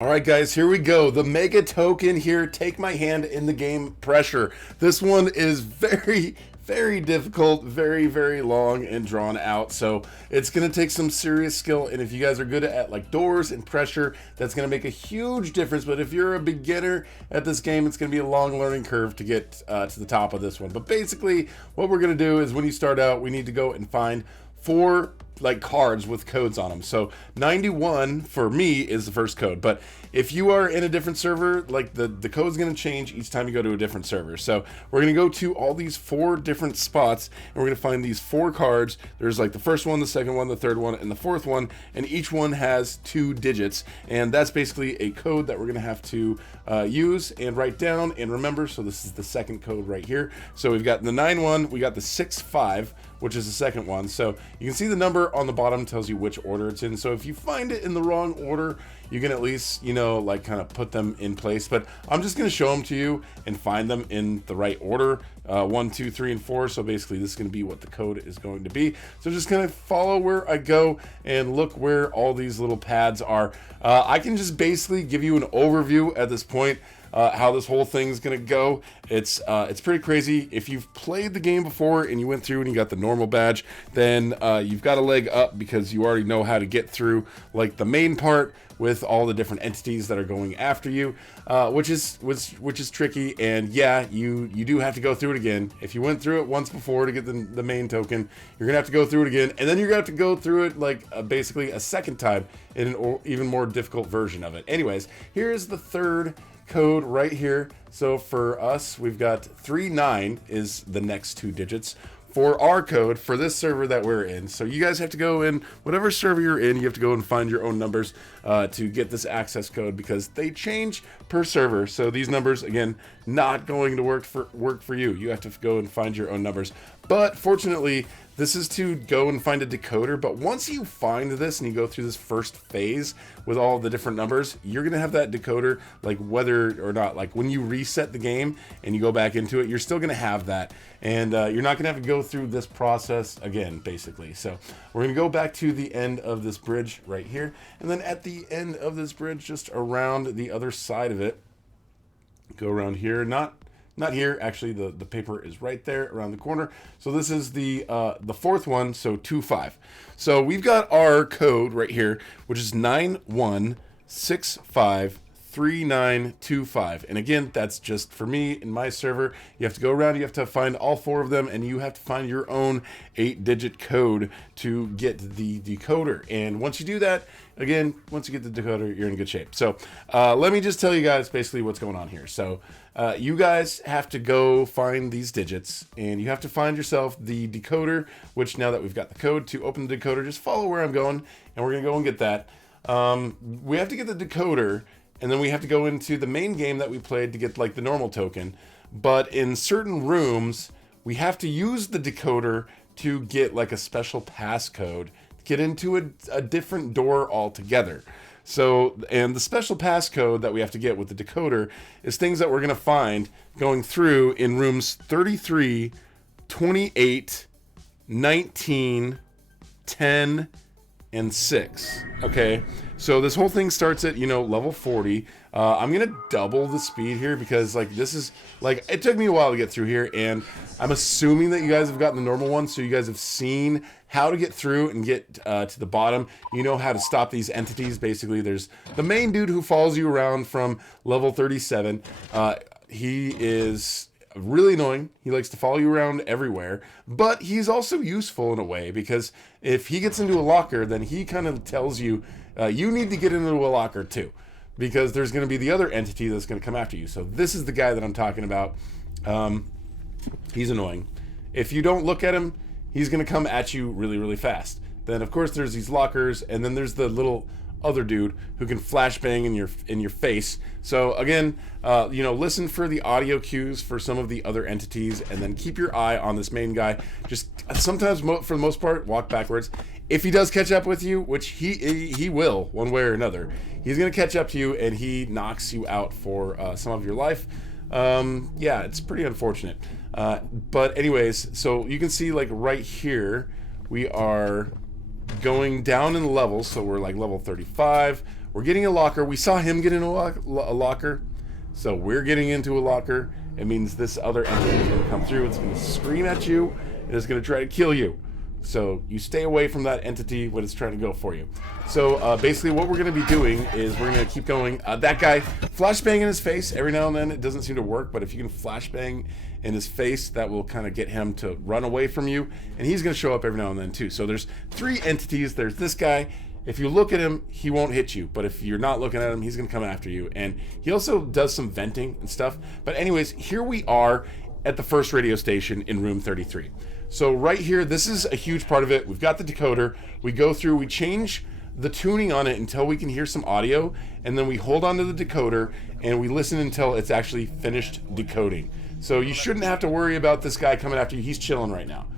All right, guys, here we go. The mega token here. Take my hand in the game pressure. This one is very difficult, very long and drawn out. So it's going to take some serious skill. And if you guys are good at like doors and pressure, that's going to make a huge difference. But if you're a beginner at this game, it's going to be a long learning curve to get to the top of this one. But basically, what we're going to do is when you start out, we need to go and find four like cards with codes on them. So 91 for me is the first code, but if you are in a different server, like the code's going to change each time you go to a different server. So we're going to go to all these four different spots and we're going to find these four cards. There's like the first one, the second one, the third one, and the fourth one, and each one has 2 digits, and that's basically a code that we're going to have to use and write down and remember. So this is the second code right here. So we've got the 9-1, we got the 6-5, which is the second one. So you can see the number on the bottom tells you which order it's in. So if you find it in the wrong order, you can at least, you know, like kind of put them in place. But I'm just going to show them to you and find them in the right order. 1, 2, 3, and 4. So basically this is going to be what the code is going to be. So just kind of follow where I go and look where all these little pads are. I can just basically give you an overview at this point. How this whole thing's gonna go. It's pretty crazy. If you've played the game before and you went through and you got the normal badge, then you've got a leg up because you already know how to get through like the main part with all the different entities that are going after you, which is tricky. And yeah, you do have to go through it again. If you went through it once before to get the main token, you're gonna have to go through it again, and then you're gonna have to go through it like basically a second time in an even more difficult version of it. Anyways, here's the third code right here. So for us, we've got 39 is the next 2 digits for our code for this server that we're in. So you guys have to go in whatever server you're in, you have to go and find your own numbers to get this access code, because they change per server. So these numbers, again, not going to work for you. You have to go and find your own numbers. But fortunately, this is to go and find a decoder. But once you find this and you go through this first phase with all the different numbers, you're gonna have that decoder, like whether or not, like when you reset the game and you go back into it, you're still gonna have that. And you're not gonna have to go through this process again, basically. So we're gonna go back to the end of this bridge right here. And then at the end of this bridge, just around the other side of it, go around here, not here, actually the paper is right there around the corner. So this is the fourth one, so 2-5. So we've got our code right here, which is 91653925. And again, that's just for me in my server. You have to go around, you have to find all 4 of them, and you have to find your own 8-digit code to get the decoder. And once you do that, again, once you get the decoder, you're in good shape. So let me just tell you guys basically what's going on here. So you guys have to go find these digits, and you have to find yourself the decoder, which now that we've got the code to open the decoder, just follow where I'm going, and we're going to go and get that. We have to get the decoder, and then we have to go into the main game that we played to get like the normal token. But in certain rooms, we have to use the decoder to get like a special passcode, get into a different door altogether. So, and the special passcode that we have to get with the decoder is things that we're going to find going through in rooms 33, 28, 19, 10, and 6. Okay, so this whole thing starts at, you know, level 40. I'm gonna double the speed here because like this is like, it took me a while to get through here, and I'm assuming that you guys have gotten the normal one, so you guys have seen how to get through and get to the bottom. You know how to stop these entities. Basically, there's the main dude who follows you around from level 37. He is really annoying. He likes to follow you around everywhere, but he's also useful in a way, because if he gets into a locker, then he kind of tells you you need to get into a locker too, because there's going to be the other entity that's going to come after you. So this is the guy that I'm talking about. He's annoying. If you don't look at him, he's going to come at you really fast. Then of course there's these lockers, and then there's the little other dude who can flashbang in your face. So again, you know, listen for the audio cues for some of the other entities, and then keep your eye on this main guy. Just sometimes, for the most part, walk backwards. If he does catch up with you, which he will one way or another, he's gonna catch up to you and he knocks you out for some of your life. Yeah, it's pretty unfortunate. But anyways, so you can see like right here, we are going down in the levels. So we're like level 35, we're getting a locker. We saw him get in a locker, so we're getting into a locker. It means this other entity is going to come through. It's going to scream at you, and it's going to try to kill you. So you stay away from that entity when it's trying to go for you. So basically what we're going to be doing is we're going to keep going. That guy, flashbang in his face every now and then. It doesn't seem to work, but if you can flashbang in his face, that will kind of get him to run away from you. And he's going to show up every now and then too. So there's 3 entities. There's this guy. If you look at him, he won't hit you. But if you're not looking at him, he's going to come after you. And he also does some venting and stuff. But anyways, here we are at the first radio station in room 33. So right here, this is a huge part of it. We've got the decoder. We go through, we change the tuning on it until we can hear some audio, and then we hold on to the decoder and we listen until it's actually finished decoding. So you shouldn't have to worry about this guy coming after you. He's chilling right now.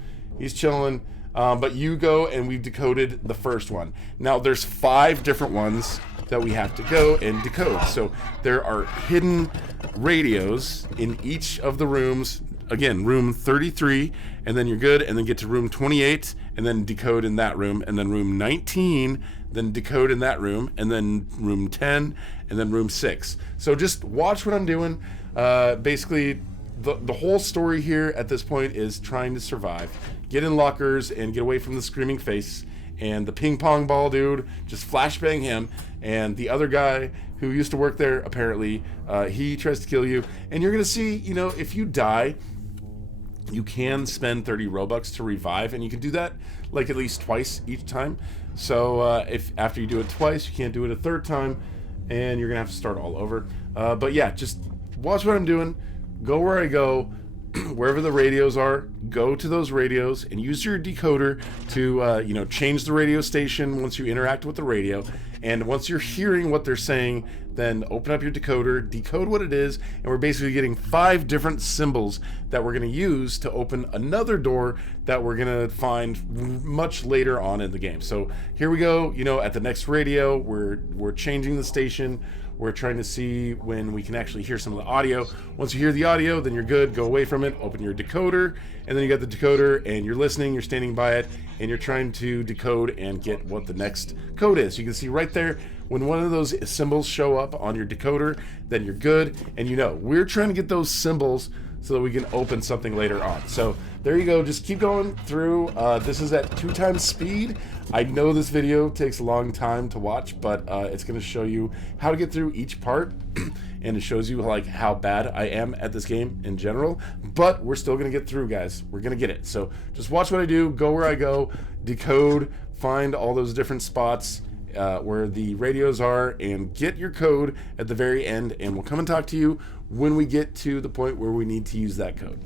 He's chilling, but you go and we've decoded the first one. Now there's 5 different ones that we have to go and decode. So there are hidden radios in each of the rooms. Again, room 33, and then you're good, and then get to room 28, and then decode in that room, and then room 19, then decode in that room, and then room 10, and then room 6. So just watch what I'm doing. Basically, the whole story here at this point is trying to survive, get in lockers, and get away from the screaming face. And the ping pong ball dude, just flashbang him. And the other guy who used to work there, apparently, he tries to kill you. And you're going to see, you know, if you die, you can spend 30 Robux to revive, and you can do that like at least twice each time. So if after you do it twice, you can't do it a third time, and you're gonna have to start all over. But yeah, just watch what I'm doing. Go where I go. Wherever the radios are, go to those radios and use your decoder to you know, change the radio station once you interact with the radio. And once you're hearing what they're saying, then open up your decoder, decode what it is, and we're basically getting 5 different symbols that we're going to use to open another door that we're going to find much later on in the game. So here we go. You know, at the next radio, we're changing the station. We're trying to see when we can actually hear some of the audio. Once you hear the audio, then you're good. Go away from it, open your decoder, and then you got the decoder, and you're listening, you're standing by it, and you're trying to decode and get what the next code is. You can see right there, when one of those symbols show up on your decoder, then you're good. And you know, we're trying to get those symbols so that we can open something later on. So there you go, just keep going through. This is at 2 times speed. I know this video takes a long time to watch, but it's gonna show you how to get through each part, and it shows you like how bad I am at this game in general, but we're still gonna get through, guys. We're gonna get it. So just watch what I do, go where I go, decode, find all those different spots where the radios are, and get your code at the very end, and we'll come and talk to you when we get to the point where we need to use that code.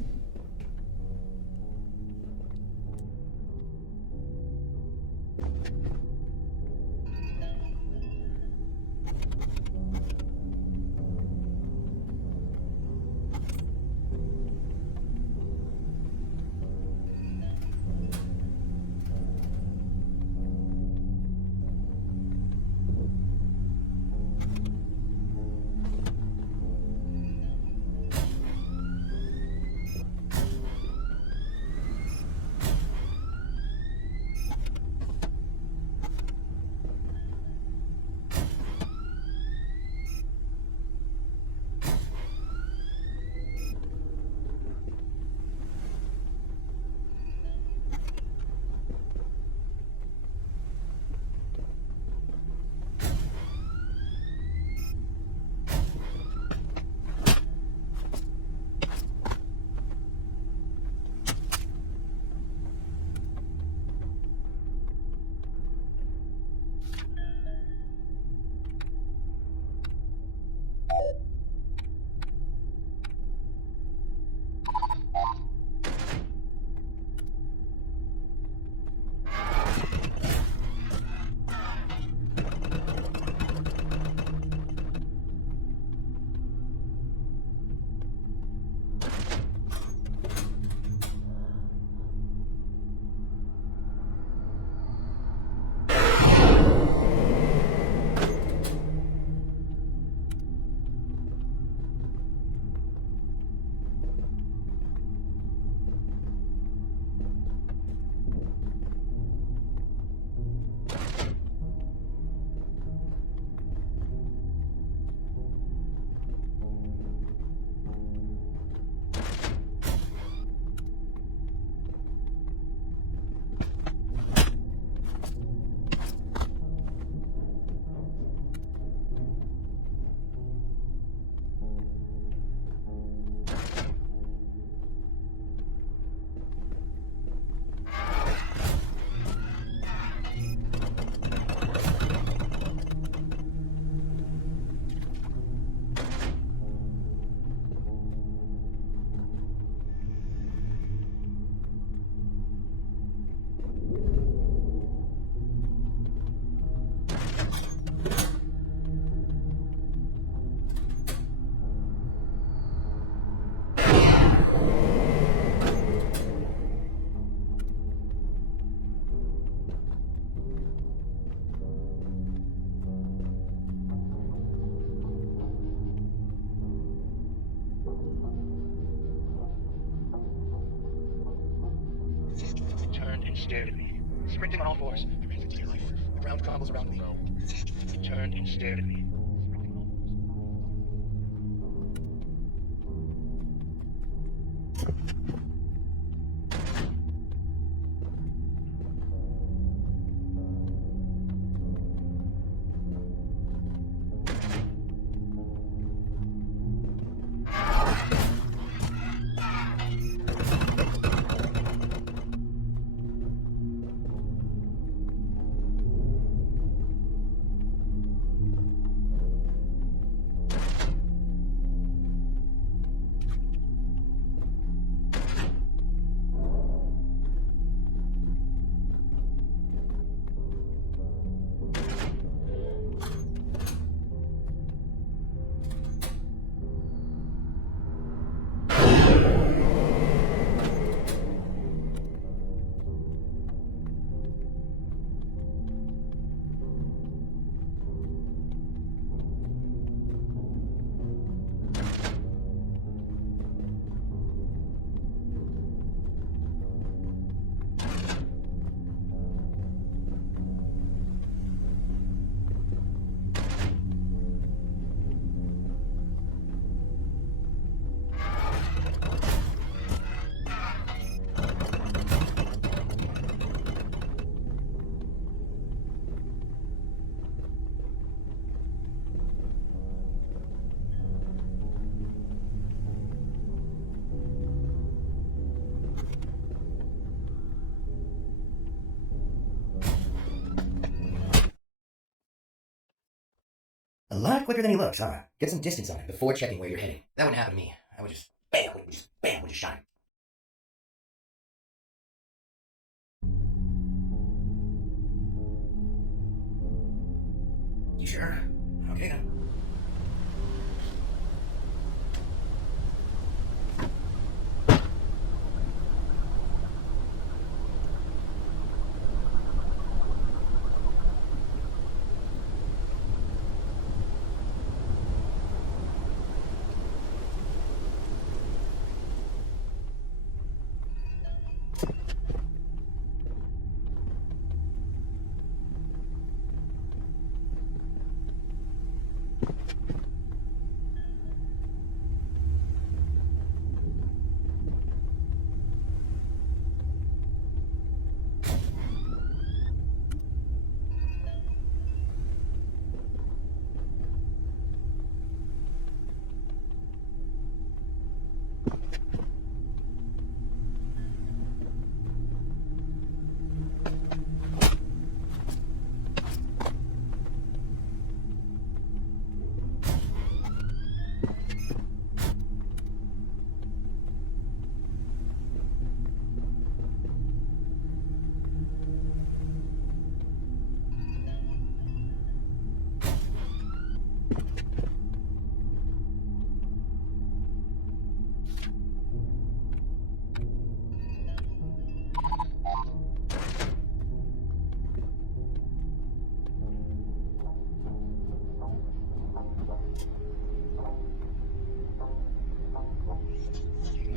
stared at me, sprinting on all fours. I ran for dear life. The ground crumbles around me. He turned and stared at me. A lot quicker than he looks, huh? Get some distance on him before checking where you're heading. That wouldn't happen to me. I would just bam, would just shine. You sure? Okay then.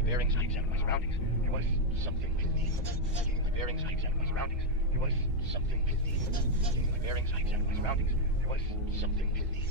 Bearings, I examined my surroundings. There was something with me. My bearings, I examined my surroundings. There was something with me. My bearings, I examined my surroundings. There was something with me.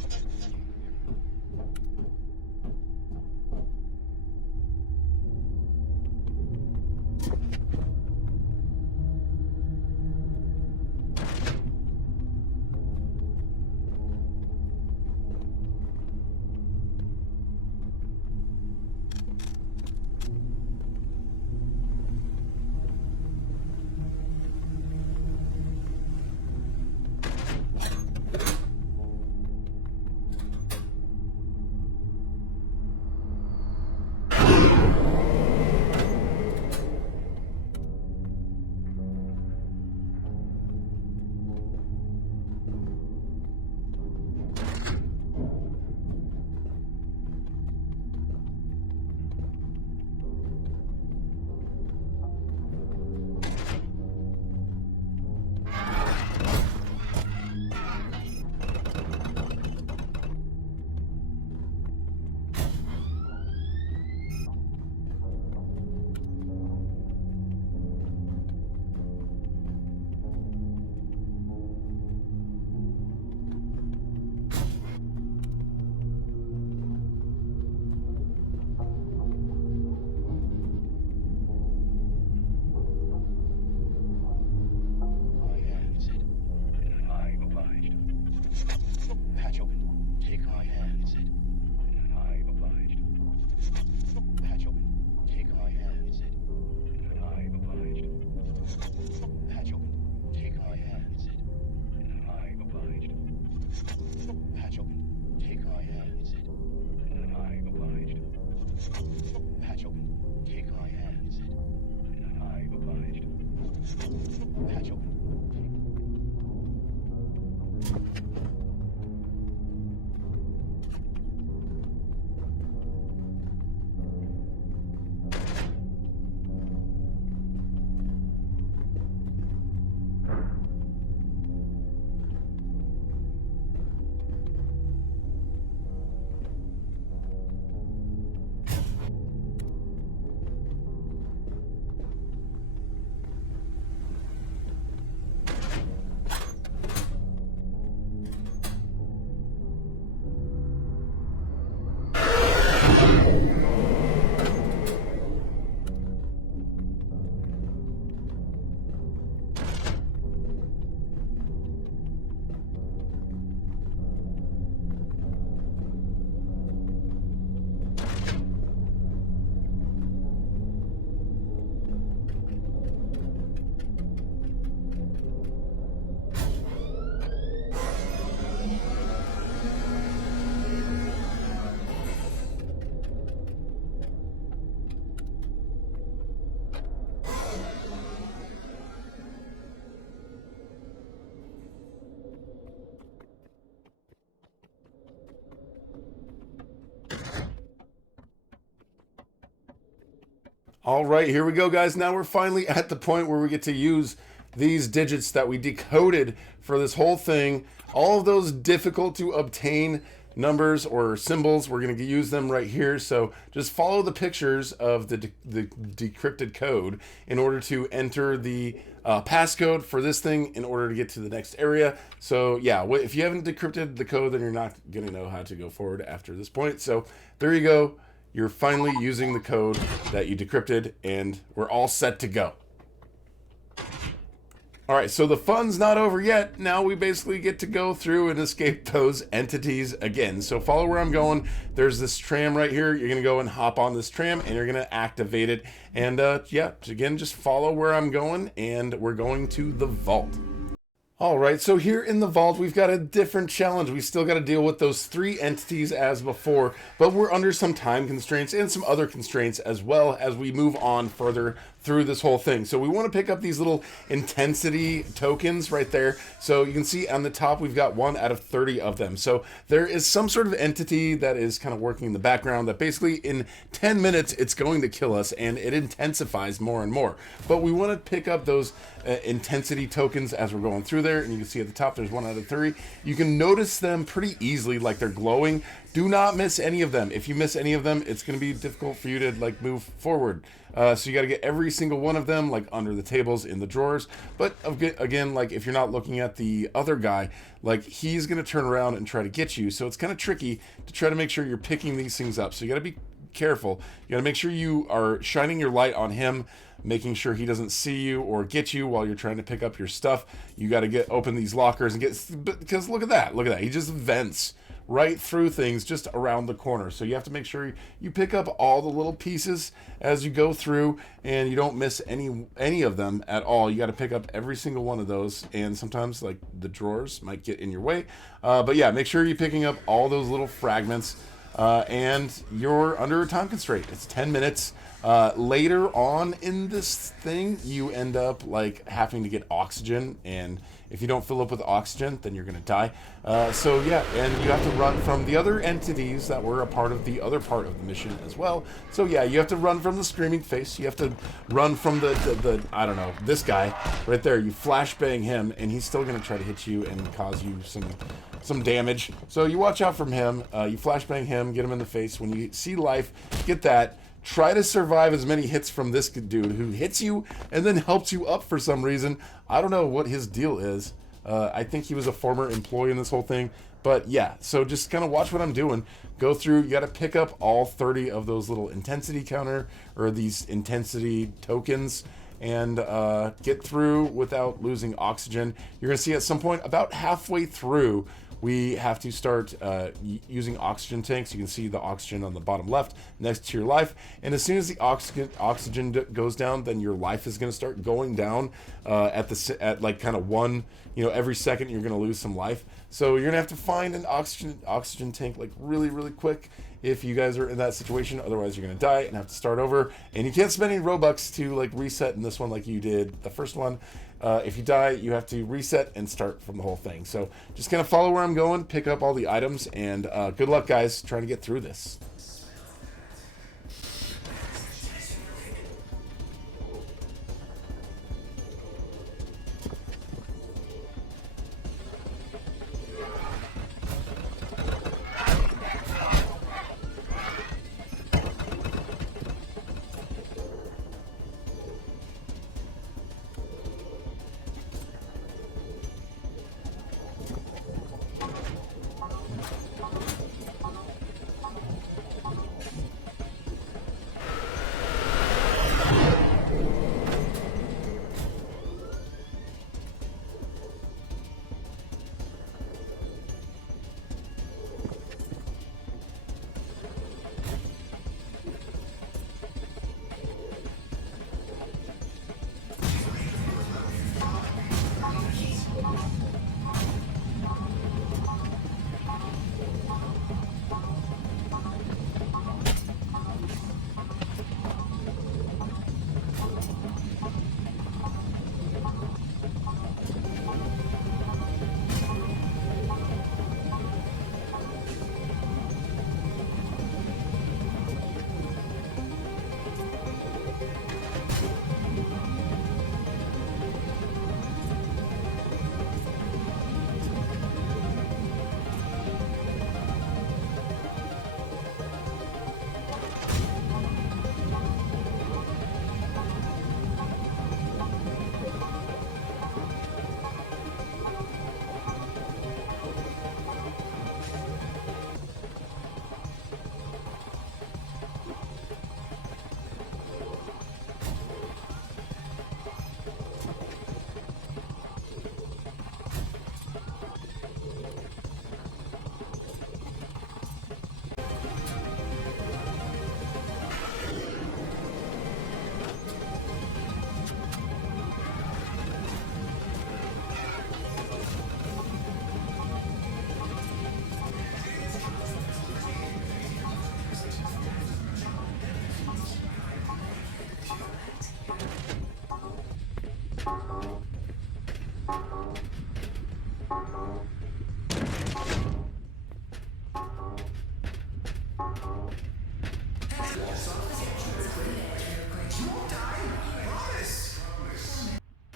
Hatch open. Take my hand, and I've obliged. Hatch open. All right, here we go, guys. Now we're finally at the point where we get to use these digits that we decoded for this whole thing. All of those difficult to obtain numbers or symbols, we're going to use them right here. So just follow the pictures of the decrypted code in order to enter the passcode for this thing in order to get to the next area. So yeah, if you haven't decrypted the code, then you're not going to know how to go forward after this point. So there you go. You're finally using the code that you decrypted, and we're all set to go. All right, so the fun's not over yet. Now we basically get to go through and escape those entities again. So follow where I'm going. There's this tram right here. You're going to go and hop on this tram, and you're going to activate it. And yeah, again, just follow where I'm going, and we're going to the vault. All right, so here in the vault, we've got a different challenge. We still got to deal with those 3 entities as before, but we're under some time constraints and some other constraints as well as we move on further through this whole thing. So we want to pick up these little intensity tokens right there. So you can see on the top, we've got 1 out of 30 of them. So there is some sort of entity that is kind of working in the background that basically in 10 minutes, it's going to kill us, and it intensifies more and more. But we want to pick up those intensity tokens as we're going through there, and you can see at the top there's 1 out of 30. You can notice them pretty easily, like they're glowing. Do not miss any of them. If you miss any of them, it's going to be difficult for you to like move forward. So you got to get every single one of them like under the tables, in the drawers. But again, like if you're not looking at the other guy, like he's going to turn around and try to get you. So it's kind of tricky to try to make sure you're picking these things up. So you got to be careful. You got to make sure you are shining your light on him, making sure he doesn't see you or get you while you're trying to pick up your stuff. You got to open these lockers and because look at that. He just vents right through things just around the corner. So you have to make sure you pick up all the little pieces as you go through, and you don't miss any of them at all. You got to pick up every single one of those, and sometimes like the drawers might get in your way. But yeah, make sure you're picking up all those little fragments, and you're under a time constraint. It's 10 minutes. Later on in this thing, you end up like having to get oxygen, and if you don't fill up with oxygen, then you're going to die. So yeah, and you have to run from the other entities that were a part of the other part of the mission as well. So yeah, you have to run from the screaming face. You have to run from the I don't know, this guy right there. You flashbang him, and he's still going to try to hit you and cause you some damage. So you watch out from him. You flashbang him, get him in the face. When you see life, get that. Try to survive as many hits from this dude who hits you and then helps you up for some reason. I don't know what his deal is. I think he was a former employee in this whole thing. But yeah, so just kind of watch what I'm doing. Go through, you got to pick up all 30 of those little intensity counter or these intensity tokens and get through without losing oxygen. You're going to see at some point about halfway through, we have to start using oxygen tanks. You can see the oxygen on the bottom left next to your life. And as soon as the oxygen goes down, then your life is going to start going down at like kind of 1 you know, every second you're going to lose some life. So you're going to have to find an oxygen tank like really, really quick if you guys are in that situation. Otherwise, you're going to die and have to start over. And you can't spend any Robux to like reset in this one like you did the first one. If you die, you have to reset and start from the whole thing. So just kind of follow where I'm going, pick up all the items, and good luck, guys, trying to get through this.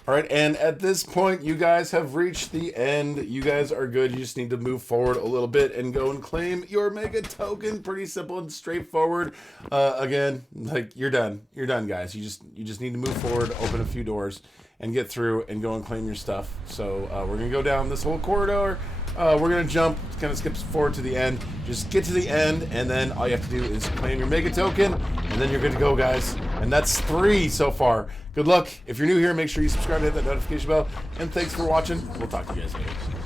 All right, and at this point, you guys have reached the end. You guys are good. You just need to move forward a little bit and go and claim your mega token. Pretty simple and straightforward. Again, like you're done. You're done, guys. You just need to move forward, open a few doors, and get through and go and claim your stuff. So we're gonna go down this whole corridor. We're gonna jump. Kind of skips forward to the end. Just get to the end, and then all you have to do is claim your mega token, and then you're good to go, guys. And that's 3 so far. Good luck. If you're new here, make sure you subscribe and hit that notification bell. And thanks for watching. We'll talk to you guys later.